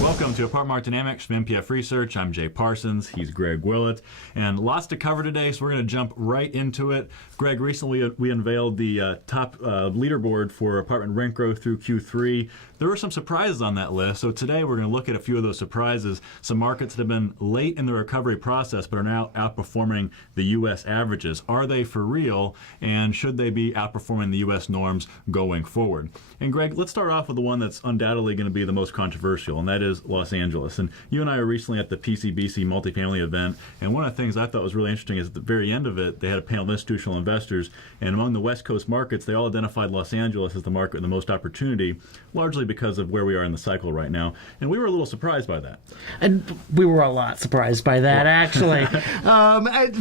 Welcome to Apartment Market Dynamics from MPF Research. I'm Jay Parsons. He's Greg Willett. And lots to cover today, so we're going to jump right into it. Greg, recently we unveiled the top leaderboard for apartment rent growth through Q3. There were some surprises on that list, so today we're going to look at a few of those surprises. Some markets that have been late in the recovery process but are now outperforming the U.S. averages. Are they for real, and should they be outperforming the U.S. norms going forward? And Greg, let's start off with the one that's undoubtedly going to be the most controversial, and that is Los Angeles. And you and I were recently at the PCBC multifamily event, and one of the things I thought was really interesting is at the very end of it, they had a panel of institutional investors, and among the West Coast markets, they all identified Los Angeles as the market with the most opportunity, largely because of where we are in the cycle right now. And we were a little surprised by that. And we were a lot surprised by that, actually.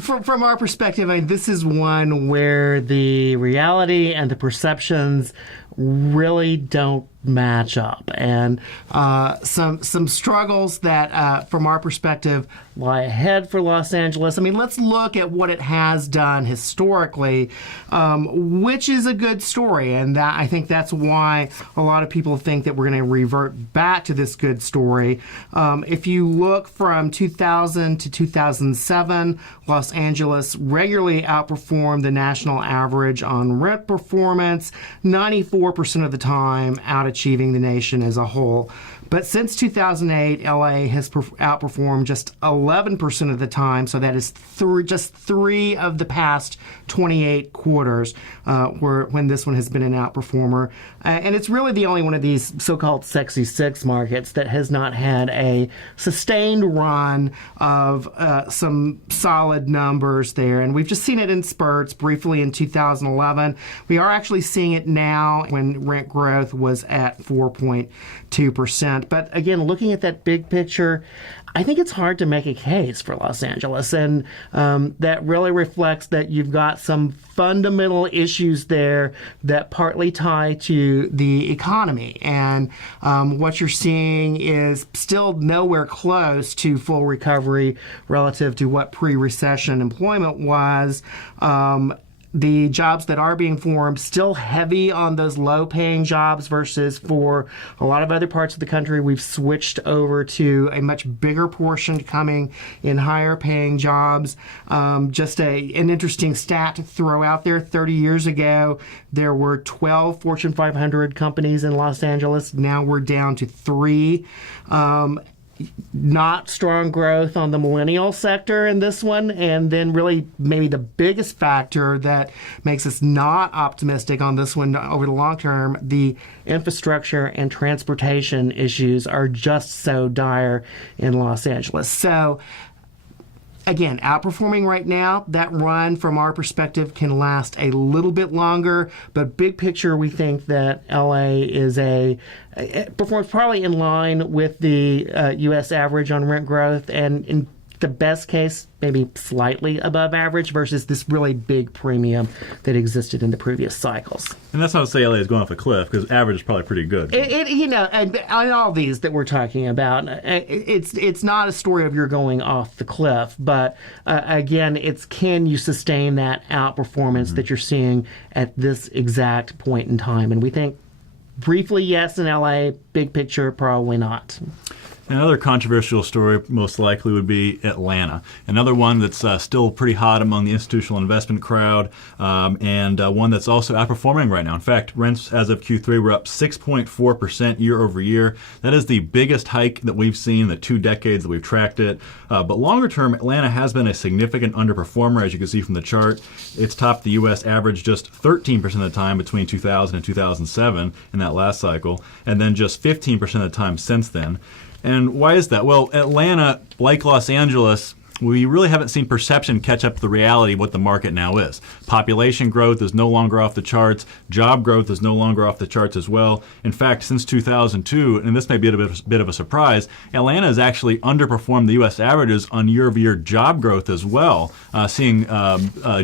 From our perspective, this is one where the reality and the perceptions really don't match up, and some struggles that from our perspective lie ahead for Los Angeles. Let's look at what it has done historically, which is a good story, and that I think that's why a lot of people think that we're going to revert back to this good story. If you look from 2000 to 2007, Los Angeles regularly outperformed the national average on rent performance, 94% of the time out achieving the nation as a whole. But since 2008, LA has outperformed just 11% of the time, so that is just three of the past 28 quarters when this one has been an outperformer. And it's really the only one of these so-called Sexy Six markets that has not had a sustained run of some solid numbers there. And we've just seen it in spurts briefly in 2011. We are actually seeing it now when rent growth was at 4.2%. But again, looking at that big picture, I think it's hard to make a case for Los Angeles, and that really reflects that you've got some fundamental issues there that partly tie to the economy, and what you're seeing is still nowhere close to full recovery relative to what pre-recession employment was. The jobs that are being formed still heavy on those low-paying jobs versus for a lot of other parts of the country, we've switched over to a much bigger portion coming in higher-paying jobs. Just an interesting stat to throw out there. 30 years ago, there were 12 Fortune 500 companies in Los Angeles. Now we're down to 3. Not strong growth on the millennial sector in this one, and then really maybe the biggest factor that makes us not optimistic on this one over the long term, the infrastructure and transportation issues are just so dire in Los Angeles. So again, outperforming right now. That run, from our perspective, can last a little bit longer. But big picture, we think that LA it performs probably in line with the U.S. average on rent growth, and in the best case, maybe slightly above average versus this really big premium that existed in the previous cycles. And that's not to say LA is going off a cliff, because average is probably pretty good. And on all these that we're talking about, it's not a story of you're going off the cliff, but again, it's can you sustain that outperformance that you're seeing at this exact point in time? And we think briefly yes in LA, big picture probably not. Another controversial story most likely would be Atlanta. Another one that's still pretty hot among the institutional investment crowd, and one that's also outperforming right now. In fact, rents as of Q3 were up 6.4% year over year. That is the biggest hike that we've seen in the 2 decades that we've tracked it. But longer term, Atlanta has been a significant underperformer, as you can see from the chart. It's topped the U.S. average just 13% of the time between 2000 and 2007 in that last cycle, and then just 15% of the time since then. And why is that? Well, Atlanta, like Los Angeles, we really haven't seen perception catch up to the reality of what the market now is. Population growth is no longer off the charts. Job growth is no longer off the charts as well. In fact, since 2002, and this may be a bit of a surprise, Atlanta has actually underperformed the U.S. averages on year-over-year job growth as well, seeing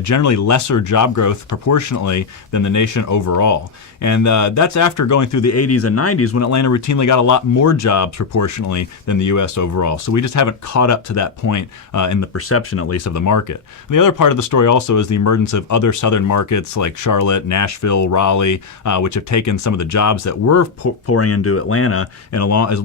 generally lesser job growth proportionately than the nation overall. And that's after going through the 80s and 90s when Atlanta routinely got a lot more jobs proportionally than the U.S. overall. So we just haven't caught up to that point in the perception, at least, of the market. The other part of the story also is the emergence of other southern markets like Charlotte, Nashville, Raleigh, which have taken some of the jobs that were pouring into Atlanta, and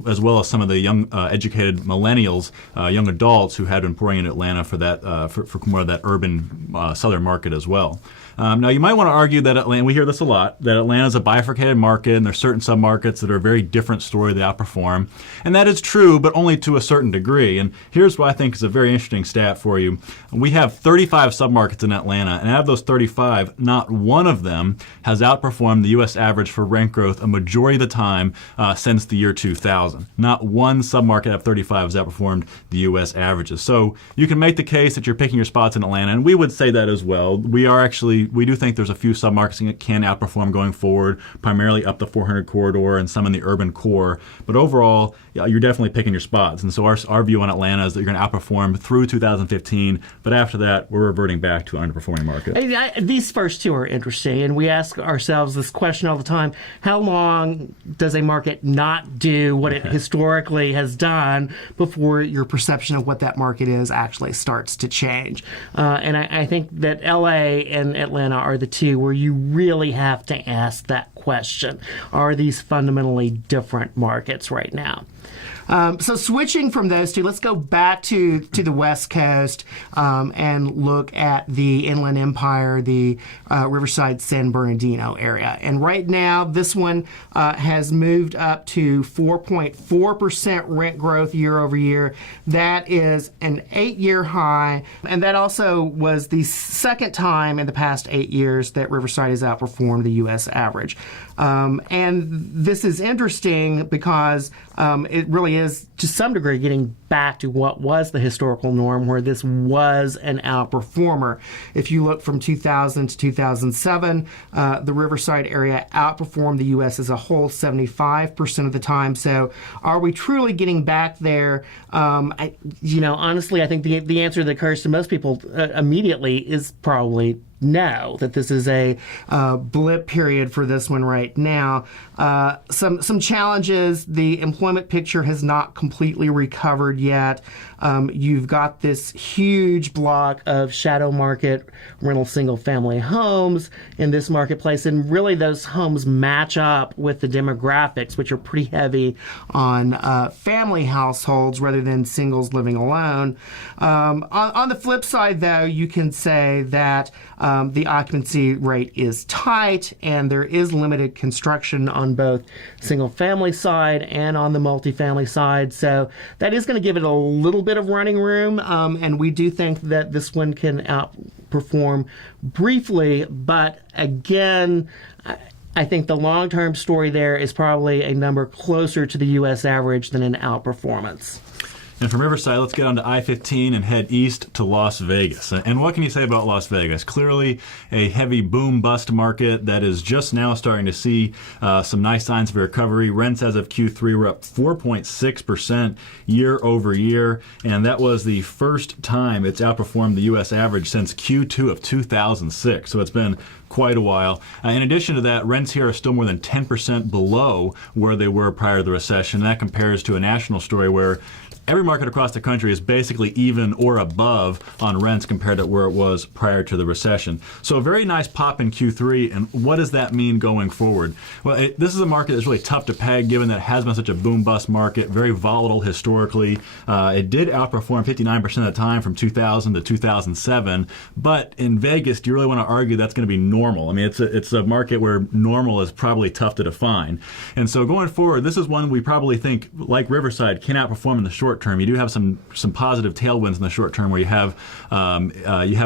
as well as some of the young, educated millennials, young adults who had been pouring into Atlanta for that for more of that urban southern market as well. Now, you might want to argue that Atlanta, we hear this a lot, that Atlanta is a bifurcated market and there's certain submarkets that are a very different story that outperform. And that is true, but only to a certain degree. And here's what I think is a very interesting stat for you. We have 35 submarkets in Atlanta, and out of those 35, not one of them has outperformed the U.S. average for rent growth a majority of the time since the year 2000. Not one submarket out of 35 has outperformed the U.S. averages. So you can make the case that you're picking your spots in Atlanta, and we would say that as well. We do think there's a few submarkets that can outperform going forward, primarily up the 400 corridor and some in the urban core. But overall, you're definitely picking your spots. And so our view on Atlanta is that you're going to outperform through 2015. But after that, we're reverting back to an underperforming market. These first two are interesting, and we ask ourselves this question all the time: how long does a market not do what it historically has done before your perception of what that market is actually starts to change? And I think that LA and Atlanta are the two where you really have to ask that question. Are these fundamentally different markets right now? So switching from those two, let's go back to the West Coast and look at the Inland Empire, the Riverside, San Bernardino area. And right now, this one has moved up to 4.4% rent growth year over year. That is an 8-year high. And that also was the second time in the past 8 years that Riverside has outperformed the U.S. average. And this is interesting because it really is, to some degree, getting back to what was the historical norm, where this was an outperformer. If you look from 2000 to 2007, the Riverside area outperformed the U.S. as a whole 75% of the time. So are we truly getting back there? Honestly, I think the answer that occurs to most people immediately is probably no, that this is a blip period for this one right now. Some challenges. The employment picture has not completely recovered yet. You've got this huge block of shadow market rental single-family homes in this marketplace, and really those homes match up with the demographics, which are pretty heavy on family households rather than singles living alone. On the flip side, though, you can say that the occupancy rate is tight, and there is limited construction on both single-family side and on the multifamily side. So that is going to give it a little bit of running room, and we do think that this one can outperform briefly. But again, I think the long-term story there is probably a number closer to the U.S. average than an outperformance. And from Riverside, let's get on to I-15 and head east to Las Vegas. And what can you say about Las Vegas? Clearly a heavy boom-bust market that is just now starting to see some nice signs of recovery. Rents as of Q3 were up 4.6% year over year, and that was the first time it's outperformed the U.S. average since Q2 of 2006. So it's been quite a while. In addition to that, rents here are still more than 10% below where they were prior to the recession. And that compares to a national story where every market across the country is basically even or above on rents compared to where it was prior to the recession. So a very nice pop in Q3, and what does that mean going forward? Well, this is a market that's really tough to peg given that it has been such a boom-bust market, very volatile historically. It did outperform 59% of the time from 2000 to 2007, but in Vegas, do you really want to argue that's going to be normal? I mean, it's a market where normal is probably tough to define. And so going forward, this is one we probably think, like Riverside, can outperform in the short term. You do have some positive tailwinds in the short term where you have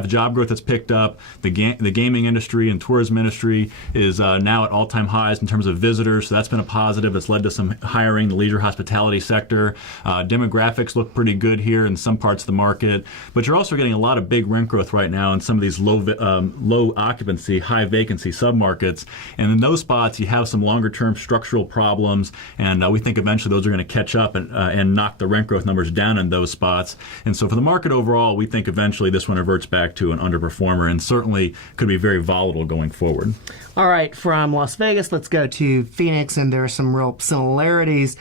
job growth that's picked up. The gaming industry and tourism industry is now at all-time highs in terms of visitors, so that's been a positive. It's led to some hiring in the leisure hospitality sector. Demographics look pretty good here in some parts of the market, but you're also getting a lot of big rent growth right now in some of these low occupancy, high vacancy submarkets. And in those spots, you have some longer term structural problems, and we think eventually those are going to catch up and knock the rent growth numbers down in those spots. And so for the market overall, we think eventually this one reverts back to an underperformer and certainly could be very volatile going forward. All right, from Las Vegas, let's go to Phoenix, and there are some real similarities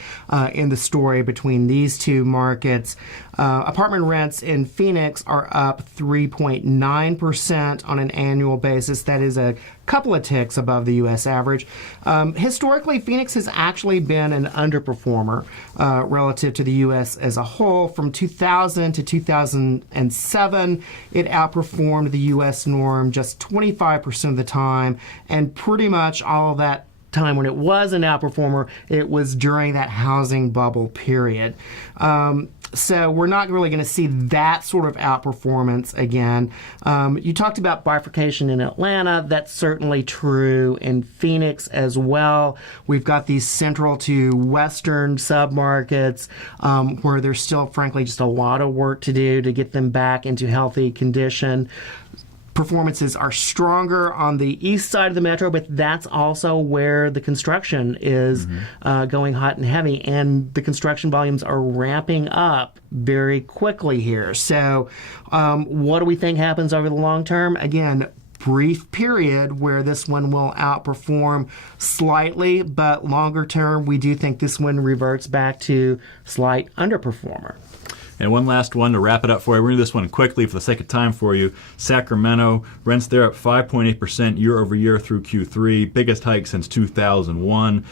in the story between these two markets. Apartment rents in Phoenix are up 3.9% on an annual basis. That is a couple of ticks above the U.S. average. Historically, Phoenix has actually been an underperformer relative to the U.S. as a whole. From 2000 to 2007, it outperformed the U.S. norm just 25% of the time, and pretty much all of that time when it was an outperformer, it was during that housing bubble period. So we're not really going to see that sort of outperformance again. You talked about bifurcation in Atlanta. That's certainly true in Phoenix as well. We've got these central to western submarkets where there's still, frankly, just a lot of work to do to get them back into healthy condition. Performances are stronger on the east side of the metro, but that's also where the construction is going hot and heavy, and the construction volumes are ramping up very quickly here. So what do we think happens over the long term? Again, brief period where this one will outperform slightly, but longer term, we do think this one reverts back to slight underperformer. And one last one to wrap it up for you. We're going to do this one quickly for the sake of time for you. Sacramento, rents there up 5.8% year over year through Q3, biggest hike since 2001.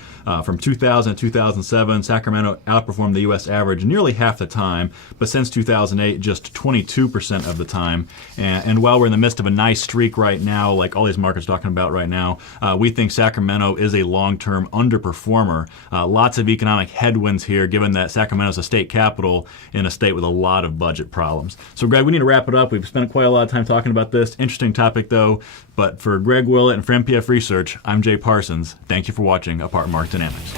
From 2000 to 2007, Sacramento outperformed the U.S. average nearly half the time, but since 2008, just 22% of the time. And while we're in the midst of a nice streak right now, like all these markets talking about right now, we think Sacramento is a long-term underperformer. Lots of economic headwinds here, given that Sacramento is a state capital in a state with a lot of budget problems. So, Greg, we need to wrap it up. We've spent quite a lot of time talking about this. Interesting topic, though. But for Greg Willett and for MPF Research, I'm Jay Parsons. Thank you for watching Apartment Market Dynamics.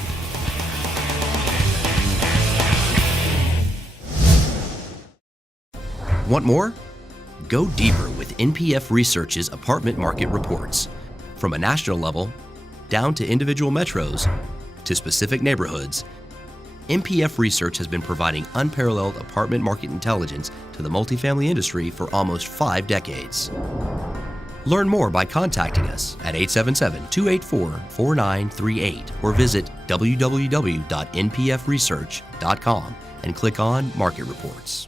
Want more? Go deeper with NPF Research's apartment market reports. From a national level, down to individual metros, to specific neighborhoods, NPF Research has been providing unparalleled apartment market intelligence to the multifamily industry for almost 5 decades. Learn more by contacting us at 877-284-4938 or visit www.npfresearch.com and click on Market Reports.